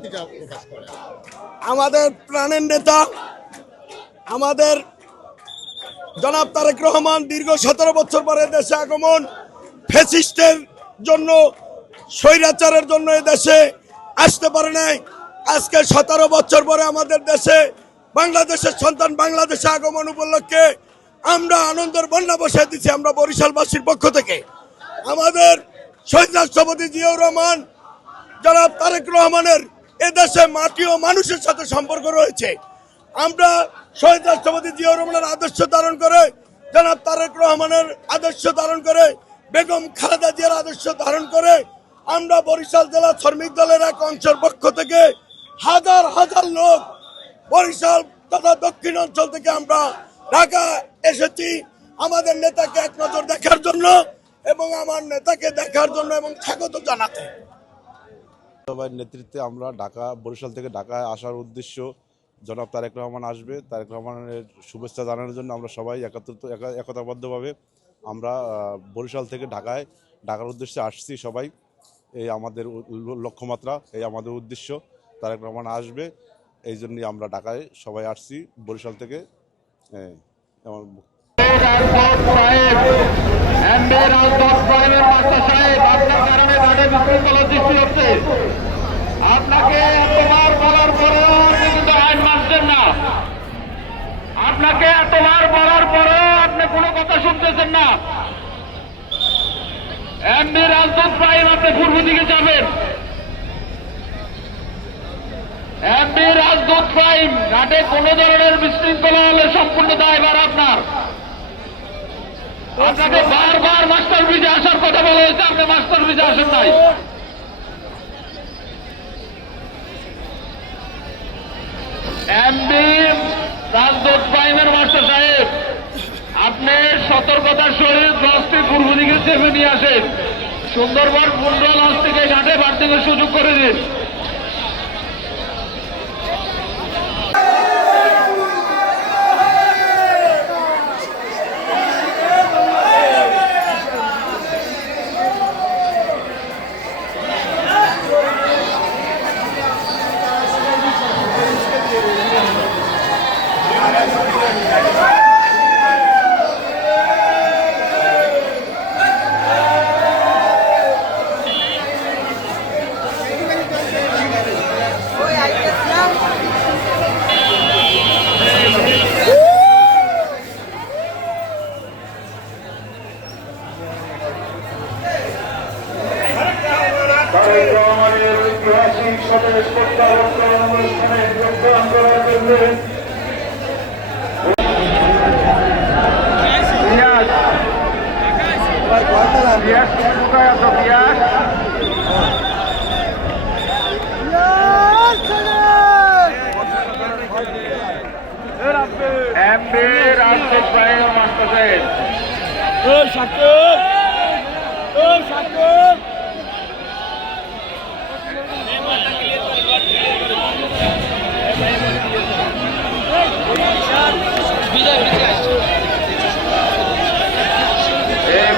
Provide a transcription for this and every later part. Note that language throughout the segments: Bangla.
অনুভূতিটা প্রকাশ করে। আমাদের প্রাণের নেতা আমাদের জনাব তারেক রহমান দীর্ঘ 17 বছর পরে দেশে আগমন, ফ্যাসিস্টের জন্য, স্বৈরাচারের জন্য এ দেশে আসতে পারে নাই। আজকে 17 বছর পরে আমাদের দেশে বাংলাদেশের সন্তান বাংলাদেশে আগমন উপলক্ষে আমরা আনন্দের বন্যা বসাই দিচ্ছি। আমরা বরিশালবাসীর পক্ষ থেকে আমাদের শহীদ রাষ্ট্রপতি জিয়াউর রহমান জনাব তারেক রহমানের এদেশে মাটি ও মানুষের সাথে সম্পর্ক রয়েছে। আমরা শহীদ রাষ্ট্রপতি জিয়াউর রহমানের আদর্শ ধারণ করে, জনাব তারেক রহমানের আদর্শ ধারণ করে, বেগম খালেদা জিয়ার আদর্শ ধারণ করে আমরা বরিশাল জেলা শ্রমিক দলের এক অংশের পক্ষ থেকে হাজার হাজার লোক বরিশাল তথা দক্ষিণ অঞ্চল থেকে আমরা ঢাকা এসেছি আমাদের নেতাকে এক নজর দেখার জন্য এবং আমার নেতাকে দেখার জন্য এবং স্বাগত জানাতে। সবার নেতৃত্বে আমরা বরিশাল থেকে ঢাকায় আসার উদ্দেশ্য জনাব তারেক রহমান আসবে। তারেক রহমানের শুভেচ্ছা জানানোর জন্য আমরা সবাই একতাবদ্ধভাবে আমরা বরিশাল থেকে ঢাকার উদ্দেশ্যে আসছি সবাই। এই আমাদের লক্ষ্যমাত্রা, এই আমাদের উদ্দেশ্য। তারেক রহমান আসবে, এই জন্যই আমরা ঢাকায় সবাই আসছি বরিশাল থেকে। আপনাকে এতবার বলার পরেও কিন্তু আইন মানছেন না। আপনাকে এতবার বলার পরেও আপনি কোনো কথা শুনতেছেন না। এমবি রাজদূত প্রাইম আপনি পূর্ব দিকে যাবেন। এমবি রাজদূত প্রাইম ঘাটে কোন ধরনের বিশৃঙ্খলা হলে সম্পূর্ণ দায়ভার আপনার। আপনাকে বারবার মাস্টার ব্রিজে আসার কথা বলা হয়েছে, আপনি মাস্টার ব্রিজে আসেন নাই। এমবি রাজদূত প্রাইমের মাস্টার সাহেব, আপনি সতর্কতার সহিত লঞ্চটি পূর্ব দিকে চেপে নিয়ে আসেন। সুন্দরবন পূর্ণ লঞ্চ থেকে ঘাটে বাড়তির সুযোগ করে দিন। ঐতিহাসিক স্বদেশ প্রত্যাবর্তন অনুষ্ঠানে যোগদান করার জন্য এমবি রাজদূত প্রাইম মাস্টার সাহেব।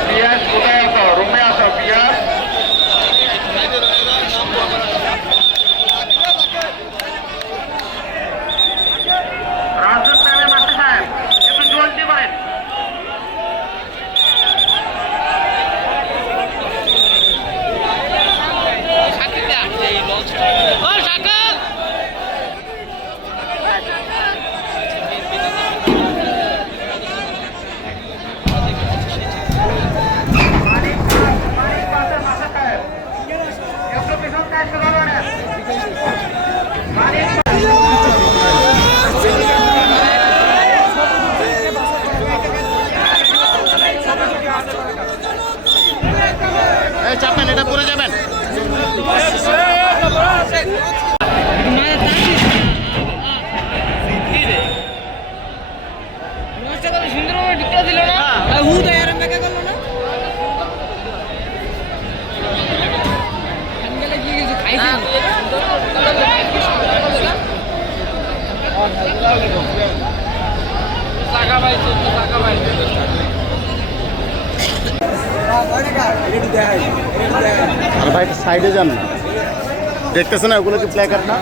পিয়াস কোথায় আসো? রুমে আসো পিয়াস। রাজদূত প্রাইম মাস্টার সাহেব একটু জলদি করেন। চাপেন, এটা পরে যাবেন। সুন্দরভাবে ঢুকতে দিল না, ভাই সাইডে যান না। দেখতেছে না ওগুলো কি প্ল্যাকার্ড না?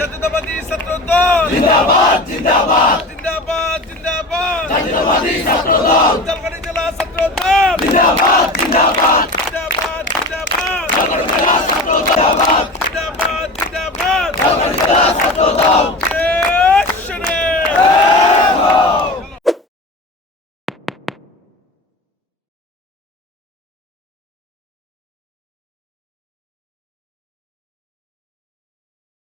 জাতীয়তাবাদী ছাত্রদল জিন্দাবাদ জিন্দাবাদ জিন্দাবাদ জিন্দাবাদ জাতীয়তাবাদী ছাত্রদল